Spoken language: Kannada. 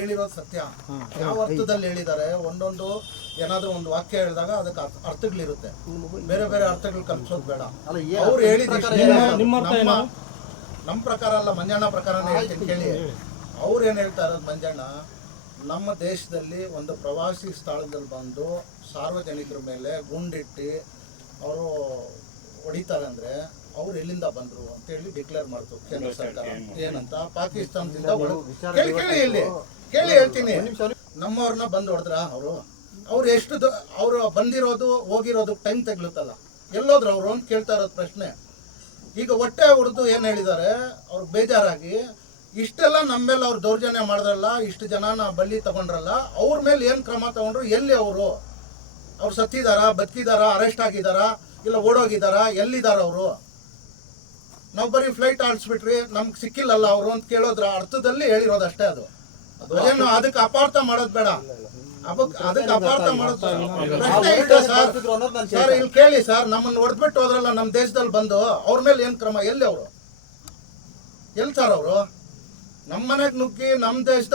ಹೇಳಿರೋದು ಸತ್ಯ. ಯಾವ ಅರ್ಥದಲ್ಲಿ ಹೇಳಿದ್ದಾರೆ? ಒಂದೊಂದು ಏನಾದ್ರೂ ಒಂದು ವಾಕ್ಯ ಹೇಳಿದಾಗ ಅದಕ್ಕೆ ಅರ್ಥ- ಅರ್ಥಗಳಿರುತ್ತೆ. ಬೇರೆ ಬೇರೆ ಅರ್ಥಗಳು ಕಲ್ಸೋದು ಬೇಡ. ಅವ್ರು ಹೇಳಿದ ನಿಮ್ಮ ಅರ್ಥ ನಮ್ಮ ನಮ್ಮ ಪ್ರಕಾರ ಅಲ್ಲ ಮಂಜಣ್ಣ ಪ್ರಕಾರನೇ ಹೇಳ್ತೀನಿ ಕೇಳಿ. ಅವ್ರು ಏನ್ ಹೇಳ್ತಾ ಇರೋದು ಮಂಜಣ್ಣ? ನಮ್ಮ ದೇಶದಲ್ಲಿ ಒಂದು ಪ್ರವಾಸಿ ಸ್ಥಳದಲ್ಲಿ ಬಂದು ಸಾರ್ವಜನಿಕರ ಮೇಲೆ ಗುಂಡಿಟ್ಟು ಅವರು ಹೊಡಿತಾರೆ ಅಂದ್ರೆ ಅವ್ರು ಎಲ್ಲಿಂದ ಬಂದ್ರು ಅಂತ ಹೇಳಿ ಡಿಕ್ಲೇರ್ ಮಾಡ್ತು ಕೇಂದ್ರ ಸರ್ಕಾರ. ಏನಂತ? ಪಾಕಿಸ್ತಾನದಿಂದ ಒಳ- ಕೇಳಿ ಕೇಳಿ ಇಲ್ಲಿ. ಕೇಳಿ ಹೇಳ್ತೀನಿ. ನಮ್ಮವ್ರನ್ನ ಬಂದು ಹೊಡೆದ್ರ ಅವರು? ಅವ್ರು ಎಷ್ಟು ಅವರು ಬಂದಿರೋದು, ಹೋಗಿರೋದು ಟೈಮ್ ತೆಗ್ಲುತ್ತಲ್ಲ. ಎಲ್ಲೋದ್ರು ಅವರು ಅಂತ ಕೇಳ್ತಾ ಇರೋದು ಪ್ರಶ್ನೆ. ಈಗ ಹೊಟ್ಟೆ ಹೊಡೆದು ಏನು ಹೇಳಿದ್ದಾರೆ ಅವ್ರು ಬೇಜಾರಾಗಿ, ಇಷ್ಟೆಲ್ಲ ನಮ್ಮ ಮೇಲೆ ಅವ್ರು ದೌರ್ಜನ್ಯ ಮಾಡಿದ್ರಲ್ಲ, ಇಷ್ಟು ಜನನ ಬಲಿ ತಗೊಂಡ್ರಲ್ಲ, ಅವ್ರ ಮೇಲೆ ಏನು ಕ್ರಮ ತಗೊಂಡ್ರು ಎಲ್ಲಿ ಅವರು? ಅವ್ರು ಸತ್ತಿದಾರಾ, ಬದುಕಿದಾರ, ಅರೆಸ್ಟ್ ಆಗಿದಾರಾ, ಇಲ್ಲ ಓಡೋಗಿದಾರ, ಎಲ್ಲಿದಾರ ಅವರು? ನಾವು ಬರೀ ಫ್ಲೈಟ್ ಆಡಿಸ್ಬಿಟ್ರಿ ನಮ್ಗೆ ಸಿಕ್ಕಿಲ್ಲಲ್ಲ ಅವರು ಅಂತ ಕೇಳೋದ್ರ ಅರ್ಥದಲ್ಲಿ ಹೇಳಿರೋದು ಅಷ್ಟೇ ಅದು. ಅದೇನು ಅದಕ್ಕೆ ಅಪಾರ್ಥ ಮಾಡೋದು ಬೇಡ. ಅದಕ್ಕೆ ಅಪಾರ್ಥ ಮಾಡೋದು ಸರ್. ಇಲ್ಲಿ ಕೇಳಿ ಸರ್ ನಮ್ಮನ್ನ ಹೊಡೆದ್ಬಿಟ್ಟು ಹೋದ್ರಲ್ಲ ನಮ್ಮ ದೇಶದಲ್ಲಿ ಬಂದು ಅವ್ರ ಮೇಲೆ ಏನು ಕ್ರಮ? ಎಲ್ಲಿ ಅವರು? ಎಲ್ಲಿ ಸರ್ ಅವರು? ನಮ್ಮ ಮನೆಗೆ ನುಗ್ಗಿ ನಮ್ಮ ದೇಶದ